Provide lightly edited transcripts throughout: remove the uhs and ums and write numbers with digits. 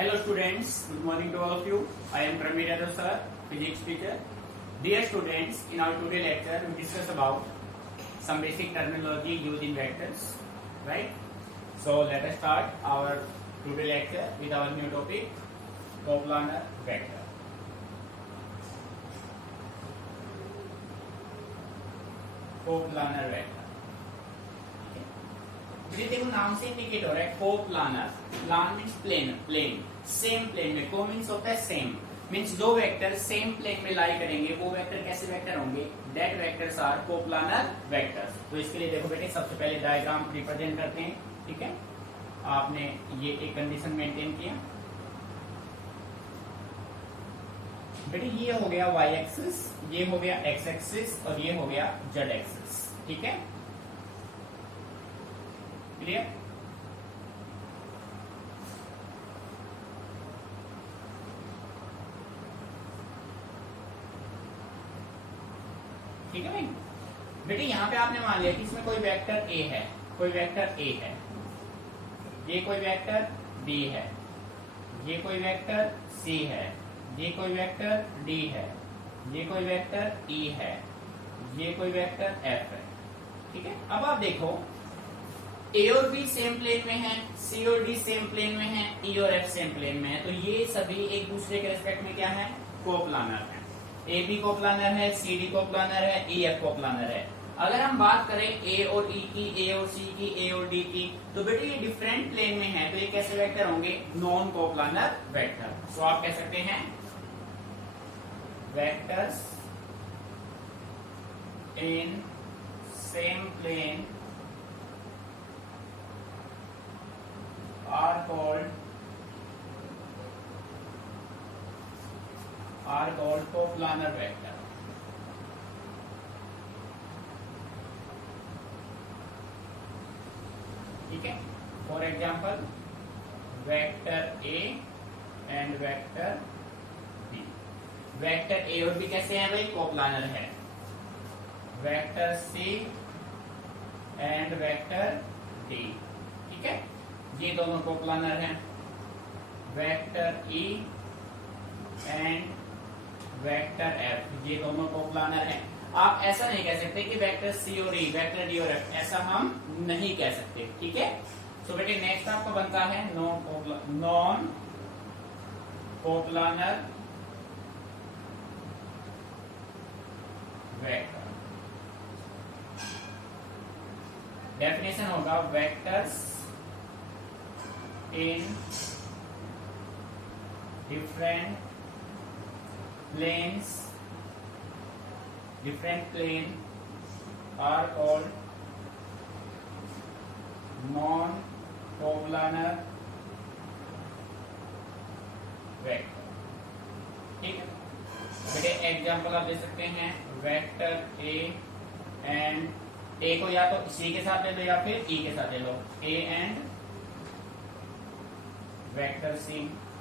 Hello students, good morning to all of you. I am Pramir Yadav sir, physics teacher. Dear students, in our today lecture we discuss about some basic terminology used in vectors, right? So let us start our today lecture with our new topic, coplanar vector. Coplanar vector. देखो नाम से indicate हो रहा है coplanar. Plan means plane, plane same plane में। Co means होता है same, means दो वेक्टर सेम प्लेन में लाई करेंगे वो वेक्टर कैसे वेक्टर होंगे? That vectors are coplanar vectors. तो इसके लिए देखो बेटे सबसे पहले डायग्राम रिप्रेजेंट करते हैं, ठीक है? आपने ये एक कंडीशन मेंटेन किया बेटे, ये हो गया y एक्सिस, ये हो गया x एक्सिस और ये हो गया z एक्सिस, ठीक है? क्लियर? ठीक है भाई बेटे, यहां पे आपने मान लिया कि इसमें कोई वेक्टर a है, कोई वेक्टर a है, ये कोई वेक्टर b है, ये कोई वेक्टर c है, ये कोई वेक्टर d है, ये कोई वेक्टर e है, ये कोई वेक्टर f है, ठीक है? अब आप देखो a और b सेम प्लेन में है, c और d सेम प्लेन में है, e और f सेम प्लेन में है, तो ये सभी एक दूसरे के रिस्पेक्ट में क्या है? कोप्लानर है। ए बी कोप्लानर है, सी डी कोप्लानर है, ई एफ कोप्लानर है। अगर हम बात करें ए और ई की, ए और सी की, ए और डी की, तो बेटे ये डिफरेंट प्लेन में है, तो ये कैसे वेक्टर होंगे? Non coplanar vector. तो आप कह सकते हैं vectors in same plane are called coplanar vector. ठीक है? For example vector A and vector B. Vector A और बी कैसे हैं भाई? कोप्लानर है। Vector C and vector D, ठीक है? ये दोनों कोप्लानर हैं। Vector E and vector F, ये दोनों कोप्लानर हैं। आप ऐसा नहीं कह सकते कि वेक्टर सी और ई, वेक्टर डी और एफ, ऐसा हम नहीं कह सकते, ठीक है? तो बेटे नेक्स्ट आपका बनता है नॉन कोप्लानर वेक्टर। डेफिनेशन होगा vectors in different plane are called non-coplanar vector, ठीक है बेटे? एग्जांपल आप दे सकते हैं वेक्टर ए एंड ए को या तो सी के साथ ले लो या फिर ई के साथ ले लो, ए एंड वेक्टर सी,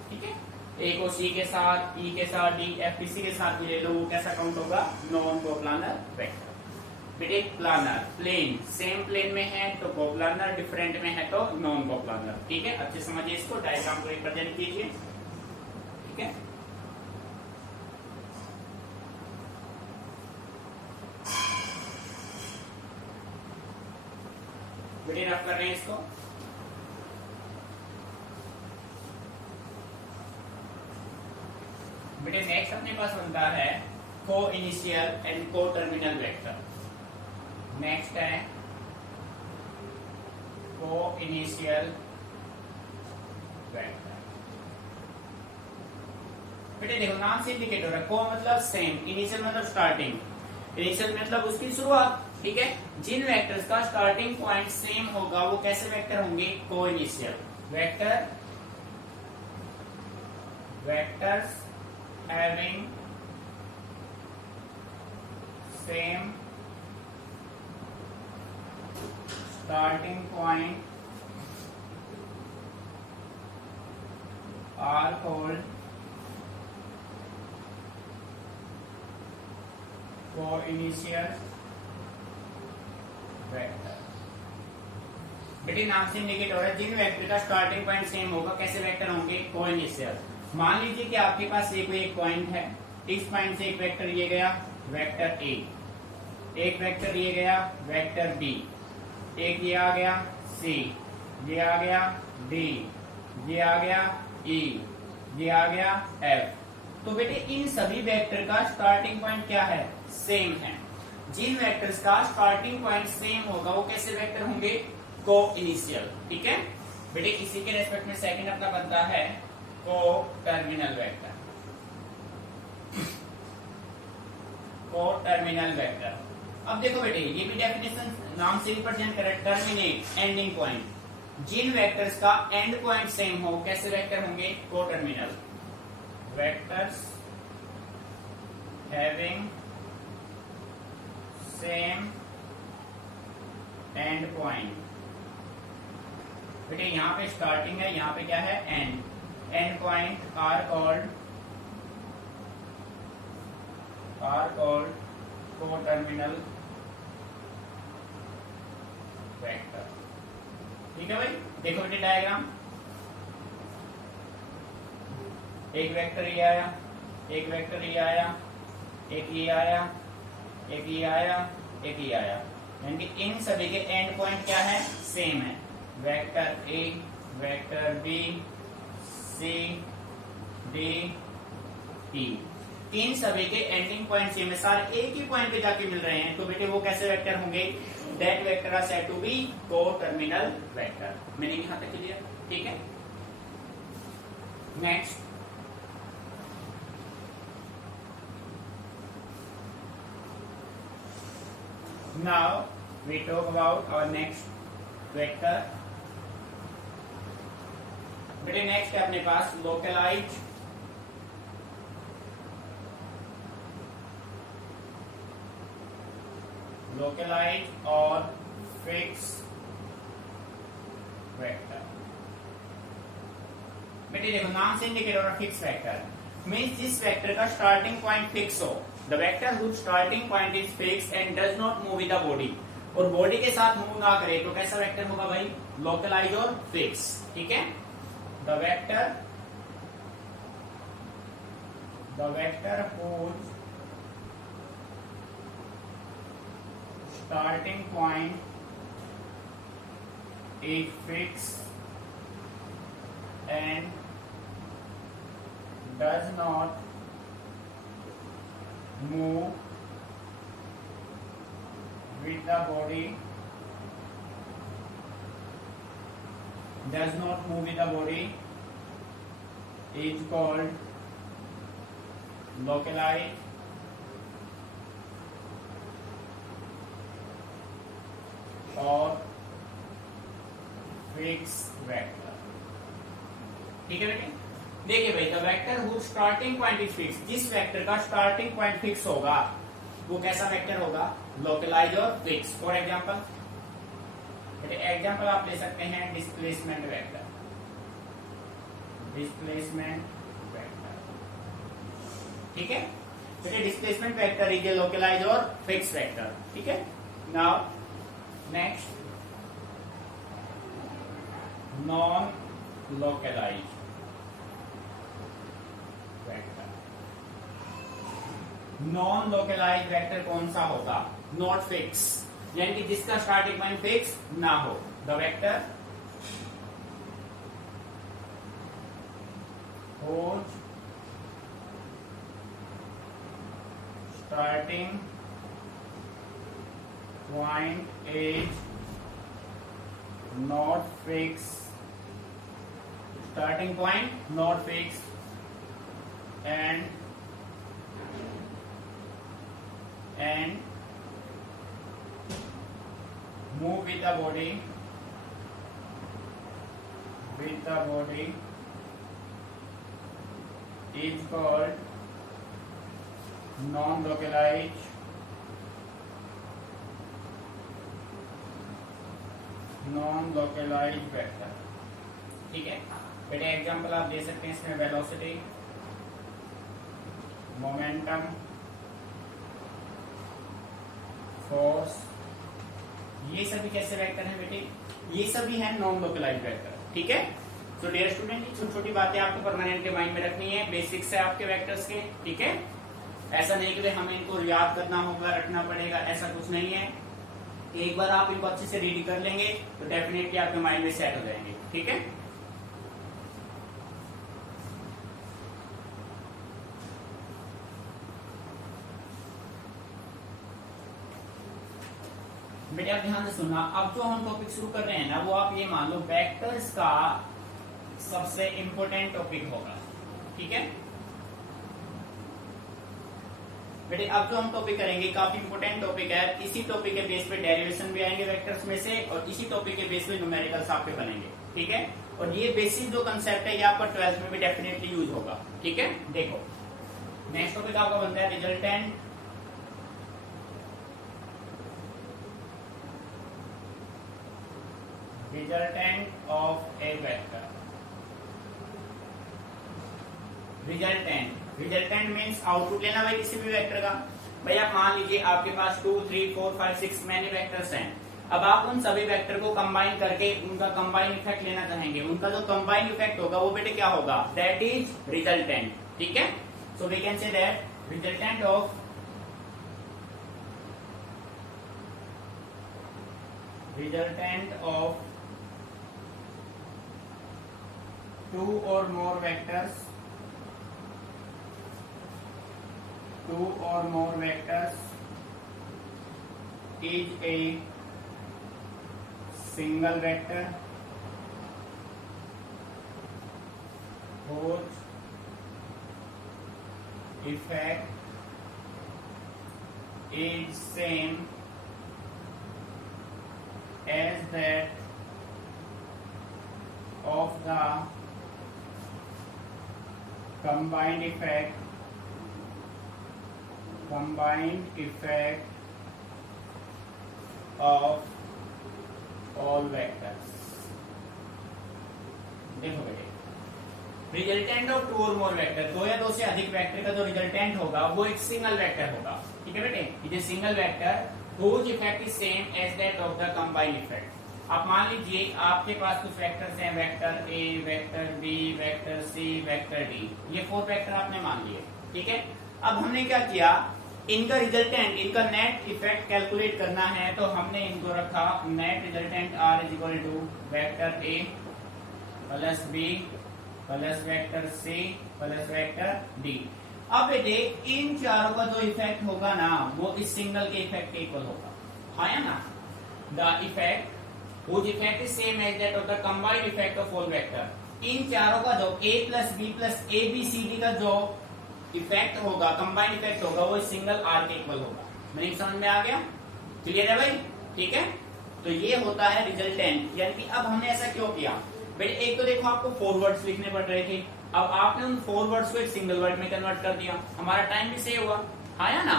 ठीक है? ए को सी के साथ, ई के साथ, डी एफ सी के साथ भी ले लो, वो कैसा काउंट होगा? Non coplanar vector. बेटे प्लानर प्लेन सेम प्लेन में है तो कोप्लानर, डिफरेंट में है तो नॉन कोप्लानर, ठीक है? अच्छे समझिए इसको, डायग्राम को रिप्रेजेंट कीजिए, ठीक है? बेटे रफ कर रहे हैं इसको। बेटे नेक्स्ट अपने पास बनता है को इनिशियल एंड को टर्मिनल वेक्टर। नेक्स्ट है को इनिशियल वेक्टर। बेटे देखो नाम से इंडिकेट हो रहा है, को मतलब सेम, इनिशियल मतलब स्टार्टिंग, इनिशियल मतलब उसकी शुरुआत, ठीक है? जिन वेक्टर्स का स्टार्टिंग पॉइंट सेम होगा वो कैसे वेक्टर होंगे? को initial vector. Vectors having same starting point are called co-initial vector। बेटे नाम से इंडिकेट हो रहा है जिन वेक्टर का स्टार्टिंग पॉइंट सेम होगा कैसे वेक्टर होंगे, कोइनिशियल। मान लीजिए कि आपके पास ये कोई एक पॉइंट है, इस पॉइंट से एक वेक्टर ये गया वेक्टर ए, एक वेक्टर ये गया वेक्टर बी, एक ये आ गया सी, ये आ गया डी, ये आ गया ई, ये आ गया एफ। तो बेटे इन सभी वेक्टर का स्टार्टिंग पॉइंट क्या है, सेम है। जिन वेक्टर्स का स्टार्टिंग पॉइंट सेम होगा वो कैसे वेक्टर होंगे, को इनिशियल। ठीक है बेटे, इसी के रेस्पेक्ट में सेकंड अपना बनता है को टर्मिनल वेक्टर। को टर्मिनल वेक्टर। अब देखो बेटे ये भी डेफिनेशन नाम से रिप्रेजेंट करे, टर्मिनेट एंडिंग पॉइंट। जिन वेक्टर्स का एंड पॉइंट सेम हो कैसे वेक्टर होंगे, co terminal. Vectors having same end point. बेटे यहां पे स्टार्टिंग है, यहां पे क्या है, end. End point are called co terminal vector. ठीक है भाई, देखो बेटे डायग्राम, एक वेक्टर ये आया, एक वेक्टर ये आया, एक ये आया, एक ये आया, एक ये आया, यानी कि इन सभी के एंड पॉइंट क्या है, सेम है। वेक्टर ए, वेक्टर बी, सी, डी, ई, इन सभी के एंडिंग पॉइंट सेम है, सारे एक ही पॉइंट पे जाके मिल रहे हैं। तो बेटे वो कैसे वेक्टर होंगे, that vector are said to be co terminal vector. मैंने यहां तक क्लियर, ठीक है। Next now we talk about our next vector। बेटे नेक्स्ट है अपने पास लोकलाइज और फिक्स वेक्टर। बेटे देखो नाम से इंडिकेट हो रहा है फिक्स वेक्टर, मीन्स जिस वेक्टर का स्टार्टिंग पॉइंट फिक्स हो, the vector whose starting point is fixed and does not move with the body, और बॉडी के साथ मूव ना करे तो कैसा वेक्टर होगा भाई, लोकलाइज और फिक्स। ठीक है, the vector whose starting point is fixed and does not move with the body, is called localized or fixed vector। ठीक है बेटे, देखिए भाई the vector whose starting point is fixed, जिस वेक्टर का स्टार्टिंग पॉइंट फिक्स होगा वो कैसा वेक्टर होगा, लोकलाइज और फिक्स। फॉर एग्जांपल बेटे एग्जांपल आप ले सकते हैं डिस्प्लेसमेंट वेक्टर, ठीक है बेटे, displacement vector is a localise और फिक्स वेक्टर। ठीक है, now next non localise vector. Non localise vector कौन सा होगा, नॉट फिक्स, यानी कि जिसका स्टार्टिंग पॉइंट फिक्स ना हो। The vector whose starting point is not fixed, starting point not fixed and move with the body is called non-localized vector. ठीक है बेटे, एग्जांपल आप दे सकते हैं इसमें वेलोसिटी, मोमेंटम, फोर्स, ये सभी कैसे वेक्टर हैं बेटे? ये सभी हैं नॉन लोकलाइज्ड वेक्टर, ठीक है। तो डियर स्टूडेंट, छोटी छोटी बातें आपको परमानेंटली माइंड में रखनी है, बेसिक्स है आपके वेक्टर्स के, ठीक है। ऐसा नहीं कि हमें इनको याद करना होगा, रखना पड़ेगा, ऐसा कुछ नहीं है। एक बार आप इनको अच्छे से रीड कर लेंगे तो डेफिनेटली आपके माइंड में सेट हो जाएंगे, ठीक है। बेटे आप ध्यान से सुनना, अब जो हम टॉपिक शुरू कर रहे हैं ना, वो आप ये मान लो वेक्टर्स का सबसे इंपॉर्टेंट टॉपिक होगा, ठीक है बेटे। अब जो हम टॉपिक करेंगे काफी इंपॉर्टेंट टॉपिक है, इसी टॉपिक के बेस पे डेरिवेशन भी आएंगे वेक्टर्स में से, और इसी टॉपिक के बेस पे न्यूमेरिकल्स आपके बनेंगे, ठीक है। और ये बेसिक जो कंसेप्ट है ये आपका 12th में भी डेफिनेटली यूज होगा, ठीक है। देखो नेक्स्ट टॉपिक आपका बनता है resultant of A vector. Resultant means output लेना भाई किसी भी वेक्टर का। भाई आप मान लीजिए आपके पास 2, 3, 4, 5, 6 मैनी वेक्टर्स हैं। अब आप उन सभी वेक्टर को कंबाइन करके उनका कंबाइन इफेक्ट लेना चाहेंगे। उनका जो कंबाइन इफेक्ट होगा वो बेटे क्या होगा? दैट इज रिजल्टेंट, ठीक है। So we can say that resultant of two or more vectors is a single vector whose effect is same as that of the combined effect of all vectors। देखो बेटे, resultant of 2 और मोर vector, 2 या 2 से अधिक vector का जो resultant होगा वो एक सिंगल वेक्टर होगा, ठीक है बेटे। It is single vector whose effect is same as that of the combined effect। आप मान लीजिए आपके पास कुछ वेक्टर्स हैं, वेक्टर ए, vector B, vector C, vector D, ये 4 वेक्टर आपने मान लिए, ठीक है। अब हमने क्या किया, इनका रिजल्टेंट, इनका नेट इफेक्ट कैलकुलेट करना है, तो हमने इनको रखा net resultant R is equal to vector A plus B plus vector C plus vector D. अब बेटे इन चारों का जो इफेक्ट होगा ना वो इस सिंगल के इफेक्ट के इक्वल होगा, हाँ या ना। The effect whose effect is same as that of the combined effect of all vector। इन चारों का जो a plus B plus A B C D का जो इफेक्ट होगा, कंबाइंड इफेक्ट होगा, वो सिंगल आर के इक्वल होगा। मेरी समझ में आ गया? क्लियर है भाई? ठीक है। तो ये होता है रिजल्टेंट। यानी कि अब हमने ऐसा क्यों किया बेटे, एक तो देखो आपको 4 वर्ड्स लिखने पड़ रहे थे, अब आपने उन 4 वर्ड्स को एक सिंगल वर्ड में कन्वर्ट कर दिया, हमारा टाइम भी सेव हुआ, हाँ या ना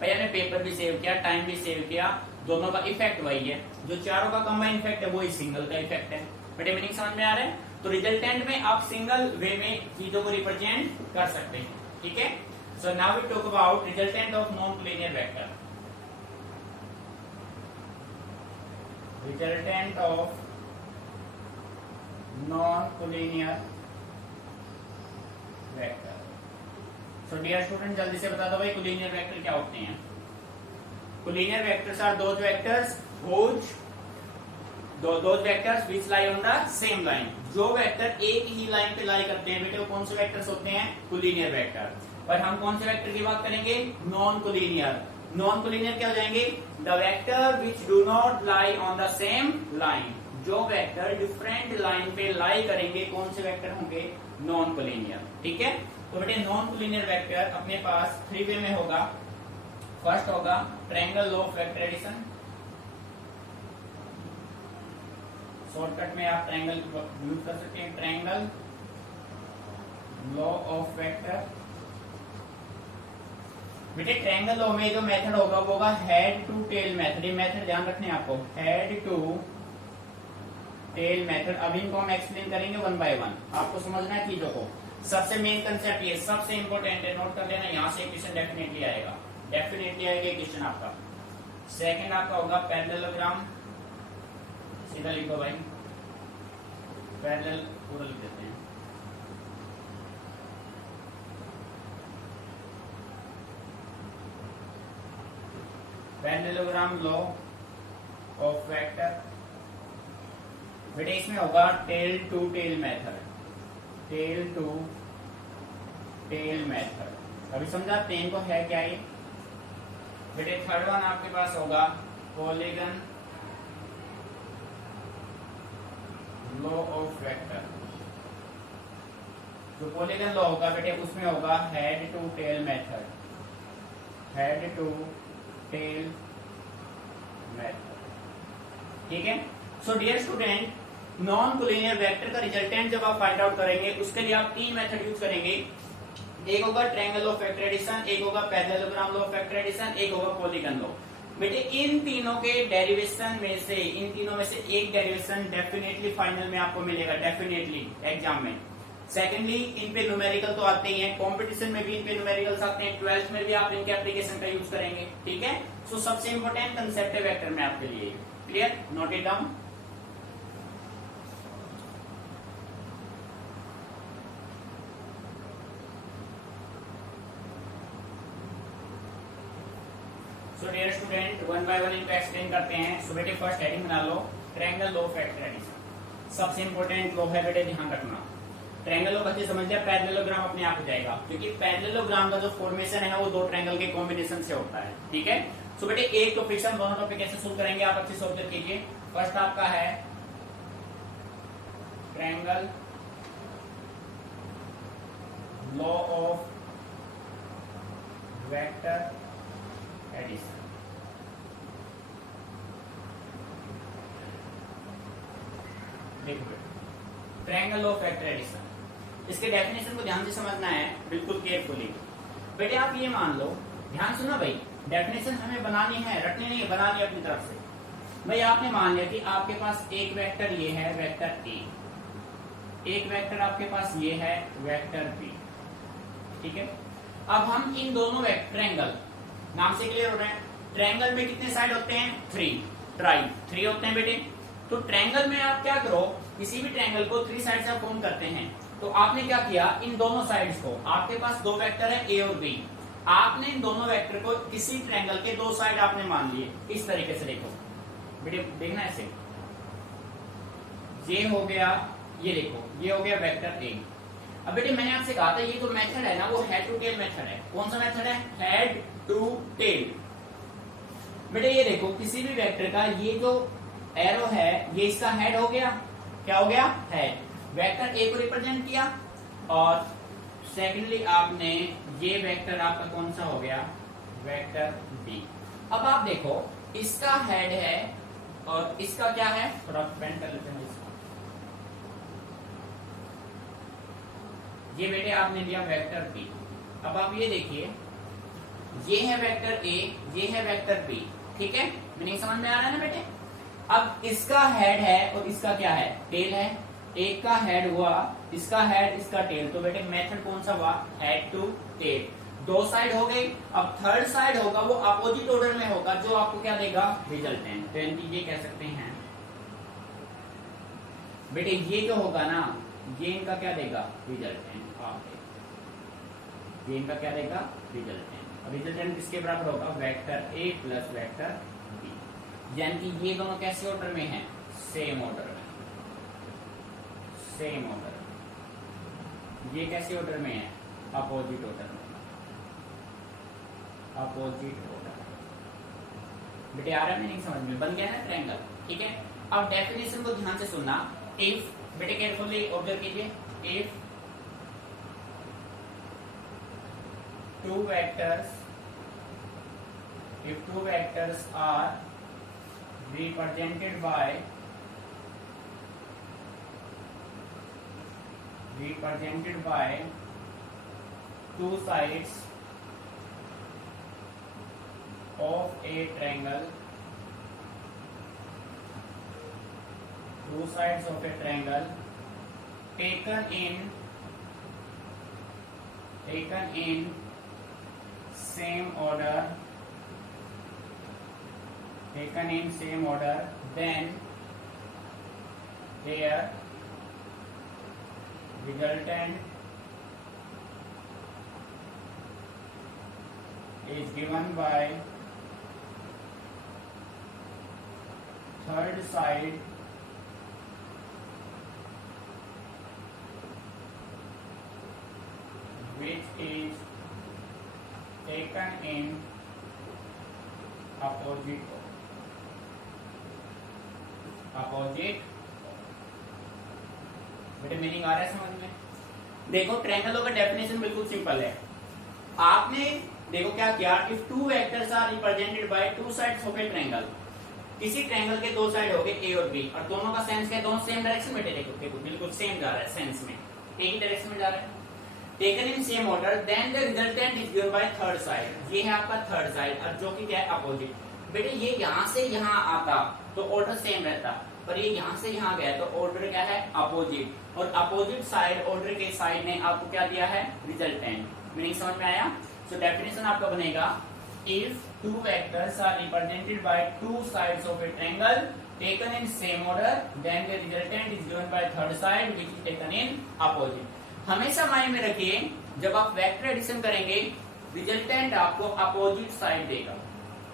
भैया। ने पेपर भी सेव किया, टाइम भी सेव किया, दोनों का इफेक्ट वही है। जो चारों का कंबाइन इफेक्ट है वो ही सिंगल का इफेक्ट है। बेटे मीनिंग समझ में आ रहा है? तो रिजल्टेंट में आप सिंगल वे में चीजों को रिप्रेजेंट कर सकते हैं, ठीक है। So now we talk about resultant of non collinear vector. Resultant of non collinear vector. So dear student जल्दी से बता दो भाई कोलिनियर वेक्टर क्या होते हैं। Collinear vectors are those vectors which lie on the same line। जो vector एक ही लाइन पे लाई करते हैं बेटे वो कौन से वेक्टर्स होते हैं? Collinear vector. पर हम कौन से वेक्टर की बात करेंगे? Non collinear. नॉन कोलिनियर क्या हो जाएंगे? The vector which do not lie on the same line. जो वेक्टर डिफरेंट लाइन पे लाई करेंगे कौन से वेक्टर होंगे? नॉन कोलिनियर, ठीक है। तो बेटे नॉन कोलिनियर वेक्टर अपने पास 3 वे में होगा। फर्स्ट होगा triangle law of vector addition. Shortcut में आप ट्रायंगल यूज कर सकते हैं, ट्रायंगल लॉ ऑफ वेक्टर। बेटे ट्रायंगल लॉ में जो मेथड होगा वो होगा हेड टू टेल मेथड। ये मेथड ध्यान रखने आपको, हेड टू टेल मेथड। अब इनको हम एक्सप्लेन करेंगे 1 बाय 1। आपको समझना है चीजों को। सबसे मेन कंसेप्ट ये सबसे इंपॉर्टेंट है, नोट कर लेना। यहाँ से क्वेश्चन डेफिनेटली आएगा, डेफिनेटली आएगा क्वेश्चन आपका। सेकंड आपका होगा पैरेललोग्राम। सीधा लिखो भाई, पैरेलल पूरा लिख देते हैं। पैरेललोग्राम लॉ ऑफ वेक्टर, बेटे इसमें होगा tail to tail method, tail to tail method. अभी समझाते हैं इनको है क्या ये। बेटे थर्ड वन आपके पास होगा पॉलीगन लॉ ऑफ वेक्टर। जो पॉलीगन लॉ होगा बेटे उसमें होगा head to tail method, head to tail method. ठीक है। So dear student, non collinear vector का रिजल्टेंट जब आप फाइंड आउट करेंगे उसके लिए आप तीन मेथड यूज करेंगे। एक होगा ट्रायंगल ऑफ वेक्टर एडिशन, एक होगा parallelogram law of vector addition, एक होगा पॉलीगन लॉ। बेटे इन तीनों के डेरिवेशन में से, इन तीनों में से एक डेरिवेशन डेफिनेटली फाइनल में आपको मिलेगा, डेफिनेटली एग्जाम में। सेकेंडली इन पे न्यूमेरिकल तो आते ही हैं, कॉम्पिटिशन में भी इन पे न्यूमेरिकल्स आते हैं, 12th में भी आप इनके एप्लीकेशन का यूज करेंगे। ठीक है। सो सबसे इंपॉर्टेंट कंसेप्ट है वेक्टर में आपके लिए। Clear, note it down. So dear student, one by one इनको एक्सप्लेन करते हैं। सो बेटे फर्स्ट हेडिंग बना लो, triangle law of vector addition. सबसे इंपॉर्टेंट लॉ है बेटे, ध्यान रखना। ट्रायंगल लॉ बच्चे समझ जाए, पैरेललोग्राम अपने आप हो जाएगा, क्योंकि पैरेललोग्राम का जो फॉर्मेशन है वो दो ट्रायंगल के कॉम्बिनेशन से होता है। ठीक है। सो बेटे एक टॉपिक से हम दोनों टॉपिक कैसे सोल्व करेंगे, आप अच्छे सोल्व कीजिए। फर्स्ट आपका है triangle law of vector addition. देखो बेटे, ट्रायंगल ऑफ वेक्टर एडिशन, इसके डेफिनेशन को ध्यान से समझना है, बिल्कुल केयरफुली। बेटे आप ये मान लो, ध्यान सुनो भाई, डेफिनेशन हमें बनानी है, रटनी नहीं है, बनानी है अपनी तरफ से। भाई आपने मान लिया कि आपके पास एक वेक्टर ये है, वेक्टर ए, एक वेक्टर आपके पास ये है, वेक्टर बी। ठीक है। अब हम इन दोनों ट्रायंगल, नाम से क्लियर हो रहे हैं, ट्रायंगल में कितने साइड होते हैं, 3, ट्राई 3 होते हैं बेटे। तो ट्रायंगल में आप क्या करो, किसी भी ट्रायंगल को 3 साइड से फॉर्म करते हैं। तो आपने क्या किया, इन दोनों साइड्स को, आपके पास दो वेक्टर है ए और बी, आपने इन दोनों वेक्टर को किसी ट्रायंगल के दो साइड आपने मान लिए। इस तरीके से देखो बेटे, देखना ऐसे, ये हो गया, ये देखो ये हो गया वेक्टर ए। अब बेटे मैंने आपसे कहा था ये जो मेथड है ना वो हेड टू टेल मेथड है। कौन सा मेथड है, हेड टू टेल। बेटे ये देखो किसी भी वेक्टर का ये जो एरो है ये इसका हेड हो गया, क्या हो गया, हेड। वेक्टर ए को रिप्रेजेंट किया, और सेकेंडली आपने ये वेक्टर आपका कौन सा हो गया, वेक्टर बी। अब आप देखो इसका हेड है और इसका क्या है, थोड़ा पेंट कर लेते हैं इसको। ये बेटे आपने लिया वेक्टर बी। अब आप ये देखिए, ये है वेक्टर ए, ये है वेक्टर बी। ठीक है, मीनिंग समझ में आ रहा है ना बेटे। अब इसका हेड है और इसका क्या है, टेल है। एक का हेड हुआ, इसका हेड, इसका टेल। तो बेटे मेथड कौन सा हुआ, हेड टू टेल। दो साइड हो गई। अब थर्ड साइड होगा वो अपोजिट ऑर्डर में होगा, जो आपको क्या देगा, रिजल्टेंट। तो यानी ये कह सकते हैं बेटे ये जो होगा ना, ये इनका क्या देगा, रिजल्टेंट। ये इनका क्या देगा, रिजल्टेंट। रिजल्टेंट किसके बराबर होगा, vector A plus vector B. यानी कि ये दोनों कैसे ऑर्डर में हैं, सेम ऑर्डर में, सेम ऑर्डर। ये कैसे ऑर्डर में है, अपोजिट ऑर्डर में, अपोजिट ऑर्डर। बेटे आ रहा है नहीं समझ में, बन गया ना ट्रायंगल। ठीक है। अब डेफिनेशन को ध्यान से सुनना। इफ, बेटे केयरफुली ऑब्जर्व कीजिए, if two vectors are represented by two sides of a triangle, taken in same order, then here resultant is given by third side which is taken in opposite बेटे meaning आ रहा है समझ में? देखो ट्रायंगलों का definition बिल्कुल simple है। आपने देखो क्या किया, if two vectors are represented by two sides of a triangle, किसी ट्रायंगल के दो साइड हो गए ए और बी और दोनों का सेंस क्या है, दोनों सेम डायरेक्शन में, देखो बिल्कुल सेम जा रहा है, सेंस में एक ही डायरेक्शन में जा रहा है, taken in same order, then the resultant is given by third side. ये है आपका थर्ड साइड और जो कि क्या है अपोजिट। बेटे ये यहां से यहां आता तो ऑर्डर सेम रहता, पर ये यहां से यहां गया तो ऑर्डर क्या है अपोजिट, और अपोजिट साइड ऑर्डर के साइड ने आपको क्या दिया है रिजल्टेंट। मीनिंग समझ में आया? सो डेफिनेशन आपका बनेगा, if two vectors are represented by two sides of a triangle taken in same order, then the resultant is given by third side which is taken in opposite. हमेशा mind में रखिए जब आप वेक्टर एडिशन करेंगे resultant आपको opposite side देगा।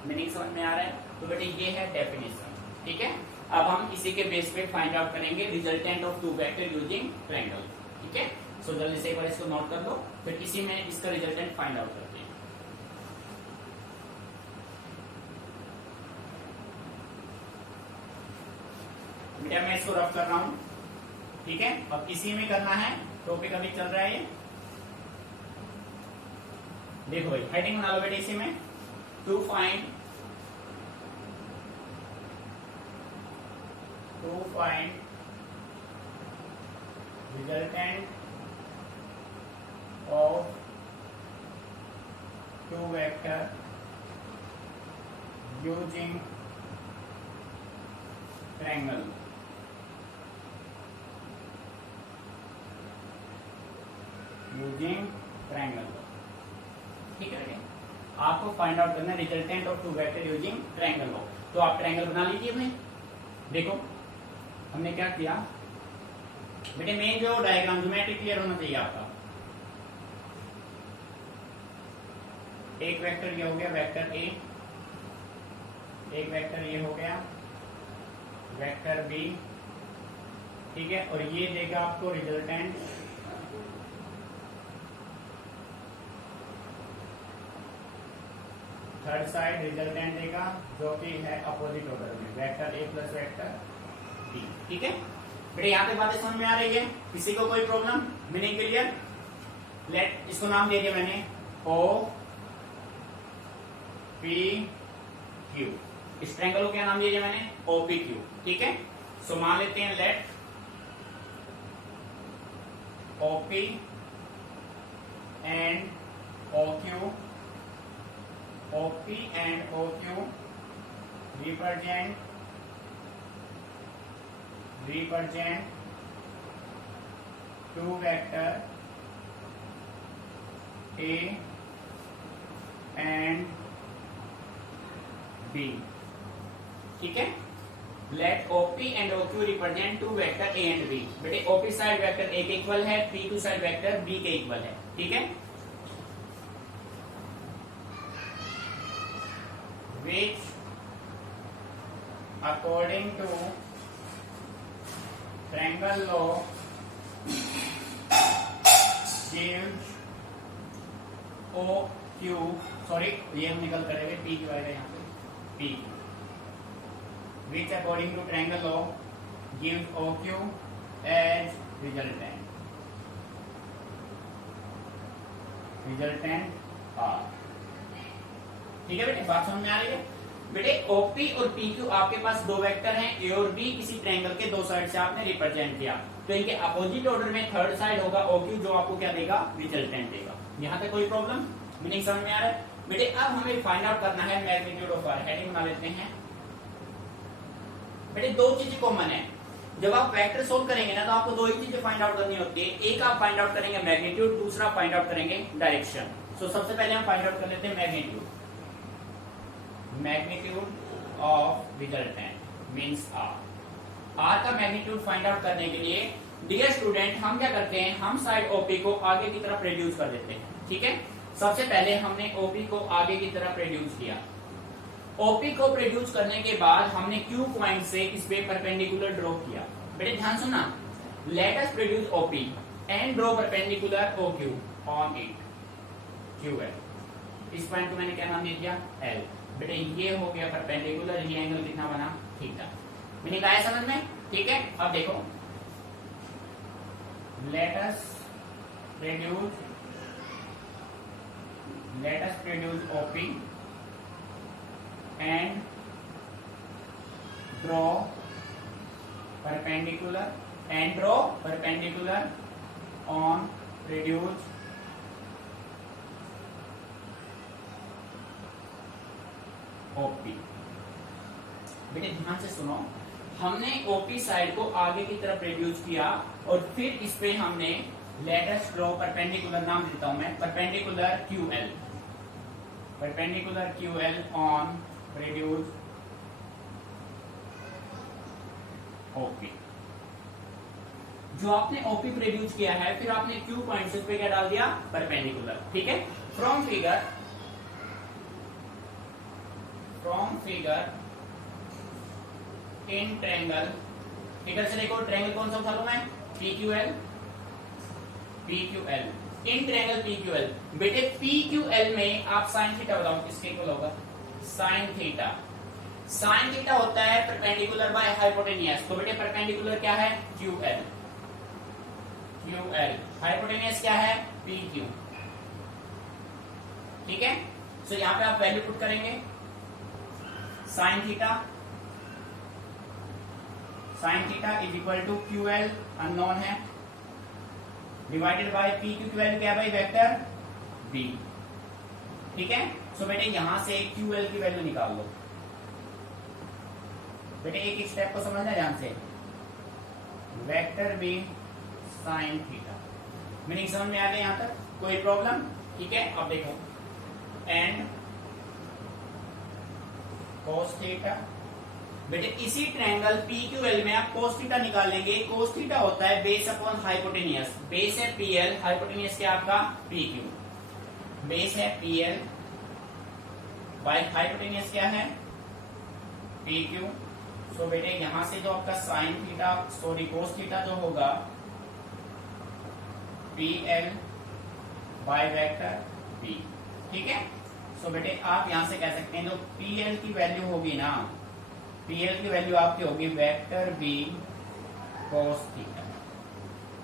Meaning समझ में आ रहा है? तो बेटे ये है डेफिनेशन, ठीक है। अब हम इसी के बेस पे फाइंड आउट करेंगे resultant of two vector using triangle, ठीक है। सो जल्दी से एक बार इसको नोट कर लो, फिर इसी में इसका रिजल्टेंट फाइंड आउट करते हैं। बेटा मैं इसको रफ कर रहा हूं, ठीक है। अब इसी में करना है, टॉपिक अभी चल रहा है ये। देखो भाई हेडिंग बना लो बेटे इसी में, to find resultant of two vector using triangle. Using triangle, ठीक है। आपको फाइंड आउट करना है resultant of two vector using triangle. तो आप ट्रायंगल बना लीजिए भाई। देखो हमने क्या किया बेटे, मेन जो डायग्राम ज्योमेट्री क्लियर होना चाहिए आपका। एक वेक्टर ये हो गया वेक्टर ए, एक वेक्टर ये हो गया वेक्टर बी, ठीक है। और ये देगा आपको रिजल्टेंट थर्ड साइड रिजल्टेंट देगा जो कि है अपोजिट ऑर्डर में, vector A plus vector B, ठीक है। बेटे यहाँ पे बातें समझ में आ रही है? किसी को कोई प्रॉब्लम? Meaning clear? लेट इसको नाम दे दिया मैंने ओ पी क्यू। इस ट्रायंगल को क्या नाम दिया मैंने? ओ पी क्यू, ठीक है। सो मान लेते हैं let O P and O Q, OP and OQ represent two vector A and B, ठीक है। Let OP and OQ represent two vector A and B। बेटे OP साइड वेक्टर A के equal है, PQ साइड वेक्टर B के equal है, ठीक है। which according to triangle law gives OQ, sorry ये हम निकल करेंगे P क्यू आएगा यहाँ पे P, which according to triangle law gives OQ as resultant R, ठीक है बेटे। बात समझ में आ रही है? बेटे OP और PQ आपके पास दो वेक्टर हैं A और B, किसी ट्रायंगल के दो साइड से आपने रिप्रेजेंट किया, तो इनके अपोजिट ऑर्डर में थर्ड साइड होगा OQ जो आपको क्या देगा रिजल्टेंट देगा। यहाँ तक कोई प्रॉब्लम? मीनिंग समझ में आ रहा है? बेटे अब हमें फाइंड आउट करना है मैग्नीट्यूड ऑफ R। हेडिंग बना लेते हैं। बेटे दो चीजें कॉमन है, जब आप वेक्टर सोल्व करेंगे ना तो आपको दो ही चीजें फाइंड आउट करनी होती है। एक आप फाइंड आउट करेंगे मैग्नीट्यूड, दूसरा फाइंड आउट करेंगे डायरेक्शन। सो सबसे पहले हम फाइंड आउट कर लेते हैं magnitude. magnitude of resultant means R। R का मैग्नीट्यूड फाइंड आउट करने के लिए डियर स्टूडेंट हम क्या करते हैं, हम साइड ओपी को आगे की तरफ रिड्यूस कर देते हैं। ठीक है, सबसे पहले हमने ओपी को आगे की तरफ रिड्यूस किया। ओपी को रिड्यूस करने के बाद हमने क्यू पॉइंट से इस पे परपेंडिकुलर ड्रॉ किया। बेटे ध्यान सुनना, let us reduce OP and draw perpendicular O Q on it Q है। इस पॉइंट को मैंने क्या नाम दे दिया, एल। बेटे ये हो गया परपेंडिकुलर, ये एंगल कितना बना, थीटा। मैंने कहा है समझ में? ठीक है, अब देखो, let us reduce OP and draw perpendicular on reduced OP। बेटे ध्यान से सुनो, हमने OP साइड को आगे की तरफ रिड्यूस किया और फिर इस पे हमने लेट अस ड्रॉ परपेंडिकुलर, नाम देता हूं मैं perpendicular QL on reduce OP। जो आपने OP रिड्यूस किया है, फिर आपने Q पॉइंट से उस पे क्या डाल दिया, परपेंडिकुलर। ठीक है, फ्रॉम फिगर इन ट्रायंगल, इधर से देखो ट्रायंगल कौन सा उठा लूं मैं, PQL इन ट्रायंगल PQL। बेटे PQL में आप साइन थीटा बताओ किसके इक्वल होगा, साइन थीटा होता है परपेंडिकुलर बाय हाइपोटेनियस। तो बेटे परपेंडिकुलर क्या है, QL, हाइपोटेनियस क्या है, PQ। ठीक है, तो यहां पे आप वैल्यू पुट करेंगे, sine theta is equal to QL unknown है, डिवाइडेड बाय PQ की वैल्यू क्या है भाई, वेक्टर B। ठीक है, सो बेटे यहां से QL की वैल्यू निकाल लो। बेटे एक स्टेप को समझना ध्यान से, vector B sine theta. Meaning समझ में आ गया यहां तक, कोई प्रॉब्लम? ठीक है, अब देखो, एंड cos थीटा। बेटे इसी ट्रायंगल PQL में आप cos थीटा निकालेंगे। cos थीटा होता है बेस अपॉन हाइपोटेनियस, बेस है PL, हाइपोटेनियस क्या आपका PQ। बेस है PL बाय हाइपोटेनियस क्या है PQ। सो बेटे यहां से जो आपका साइन थीटा cos थीटा जो होगा PL बाय वेक्टर B। ठीक है, सो बेटे आप यहां से कह सकते हैं जो PL की वैल्यू होगी ना, PL की वैल्यू आपकी होगी वेक्टर B cos थीटा।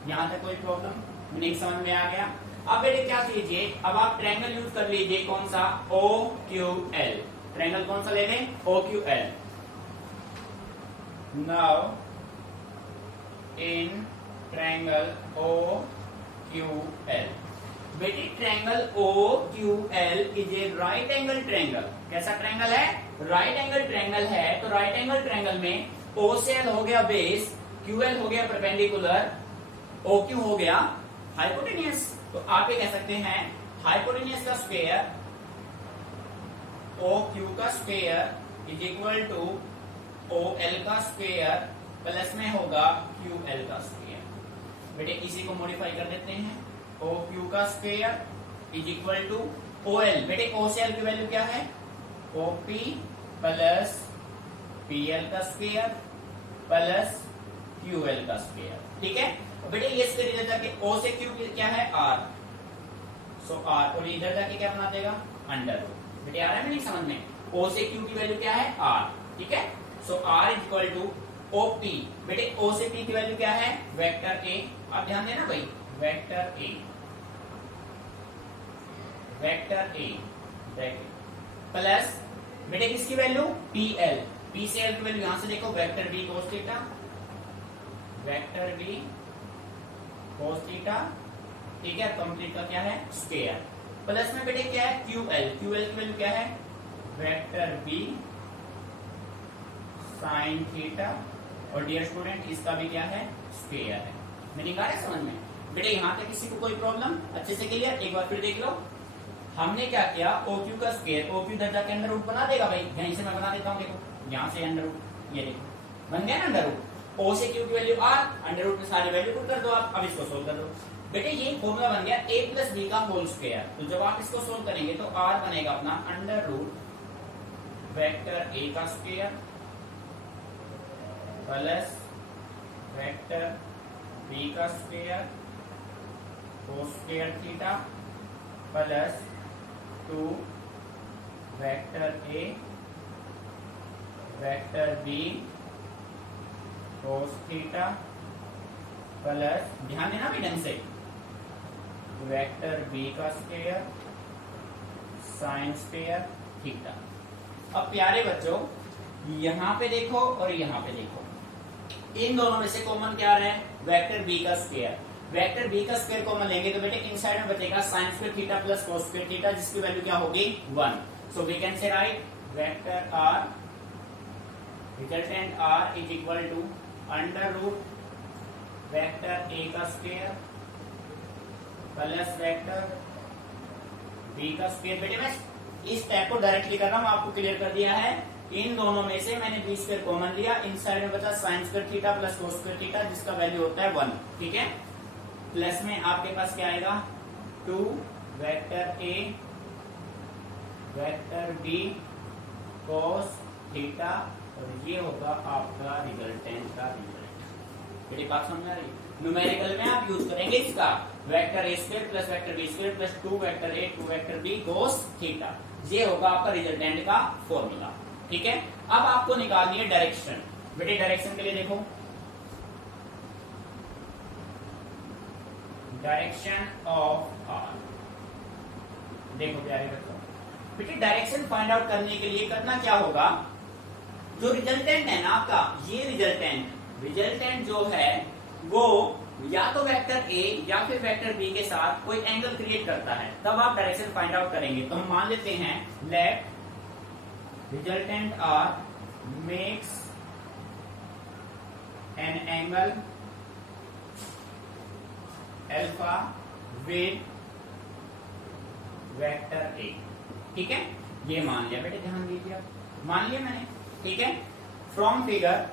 यहां तक कोई प्रॉब्लम नहीं, समझ में आ गया? अब बेटे क्या कीजिए, अब आप ट्रायंगल यूज कर लीजिए, कौन सा, OQL। ट्रायंगल कौन सा ले लें, OQL। Now in triangle OQL, बेटे triangle OQL is a right angle triangle. कैसा ट्रायंगल है, राइट एंगल ट्रायंगल है। तो राइट एंगल ट्रायंगल में O से L हो गया बेस, QL हो गया परपेंडिकुलर, OQ हो गया हाइपोटेनियस। तो आप ये कह सकते हैं हाइपोटेनियस का स्क्वायर OQ का square is equal to OL का स्क्वायर प्लस में होगा QL का स्क्वायर। बेटे इसी को मॉडिफाई कर देते हैं, OQ का square is equal to OL। बेटे O से L की वैल्यू क्या है, OP प्लस PL का स्क्वायर प्लस QL का स्क्वायर। ठीक है, बेटे ये इसके इधर जाके O से Q क्या है R, सो R, और इधर जाके क्या बना देगा, अंडर रूट। बेटे आ रहा है नहीं समझ में, O से Q की वैल्यू क्या है R। ठीक है, so R is equal to OP। बेटे O से P की वैल्यू क्या है, वेक्टर A। आप ध्यान देना भाई, वेक्टर A प्लस बेटे किसकी वैल्यू, PL। P से L की वैल्यू यहां से देखो, vector B cos theta, vector B cos theta. ठीक है, कंप्लीट का क्या है, स्क्वायर। प्लस में बेटे क्या है, QL की वैल्यू क्या है, वेक्टर B साइन थीटा। और डियर स्टूडेंट इसका भी क्या है, स्क्वायर है। मीनिंग आ रहा है समझ में? बेटे यहां तक किसी को कोई प्रॉब्लम, अच्छे से क्लियर? एक बार फिर देख लो, हमने क्या किया, OQ का स्क्वायर, OQ दर्जा के अंडर रूट बना देगा भाई, यहीं से मैं बना देता हूं, देखो यहां से अंडर रूट, ये देखो बन गया ना अंडर रूट। ओ से क्यू की वैल्यू आर, अंडर रूट में सारी वैल्यू पुट कर दो आप। अब इसको सोल्व कर दो बेटे, ये फॉर्मूला बन गया a प्लस बी का होल स्क्वायर। तो जब आप इसको सोल्व करेंगे तो r बनेगा अपना अंडर रूट वेक्टर a का स्क्वायर प्लस वेक्टर b का square cos square theta plus 2 vector a vector b cos theta plus, ध्यान देना भी ढंग से, वेक्टर b का स्क्वायर साइन स्क्वायर थीटा। अब प्यारे बच्चों यहां पे देखो और यहां पे देखो, इन दोनों में से कॉमन क्या रहे? वेक्टर b का स्क्वायर। वेक्टर b का स्क्वायर कॉमन लेंगे तो बेटे इनसाइड में बचेगा sine square theta plus cos square theta, जिसकी वैल्यू क्या होगी 1। So we can say write vector r resultant r is equal to under root vector a का स्क्वायर प्लस वेक्टर b का स्क्वायर। बेटे मैं इस टाइप को डायरेक्टली कर रहा हूं, आपको क्लियर कर दिया है। इन दोनों में से मैंने b स्क्वायर कॉमन लिया, इन साइड में बचा sign square theta plus cos square theta, जिसका वैल्यू होता है 1। ठीक है, प्लस में आपके पास क्या आएगा 2 vector a vector b cos theta, और ये होगा आपका रिजल्टेंट का रिजल्ट। बेटे बात समझ आ रही? न्यूमेरिकल में आप यूज करेंगे इसका vector a square plus vector b square plus 2 vector a 2 vector b cos theta, ये होगा आपका रिजल्टेंट का फॉर्मूला। ठीक है, अब आपको निकालनी है डायरेक्शन। बेटे डायरेक्शन के लिए देखो, डायरेक्शन ऑफ आर। देखो प्यारे बच्चों, बेटे डायरेक्शन फाइंड आउट करने के लिए करना क्या होगा, जो रिजल्टेंट है ना आपका, ये रिजल्टेंट जो है वो या तो वेक्टर a या फिर वेक्टर b के साथ कोई एंगल क्रिएट करता है, तब आप डायरेक्शन फाइंड आउट करेंगे। तो हम मान लेते हैं let resultant r makes an angle alpha with vector a। ठीक है, ये मान लिया बेटे, ध्यान दीजिए, मान लिया मैंने। ठीक है, from figure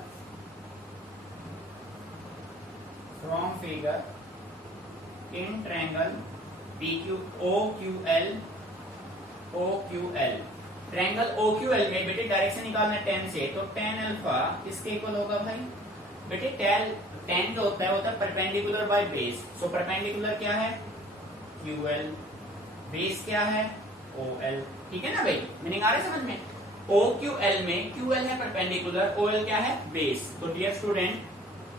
in triangle OQL triangle OQL में बेटे डायरेक्शन निकालना है tan से, तो tan अल्फा किसके इक्वल होगा भाई? बेटे tan जो होता है perpendicular by base. So perpendicular क्या है QL, बेस क्या है OL। ठीक है ना भाई, मीनिंग आ रहा है समझ में? OQL में QL है परपेंडिकुलर, OL क्या है बेस। तो डियर स्टूडेंट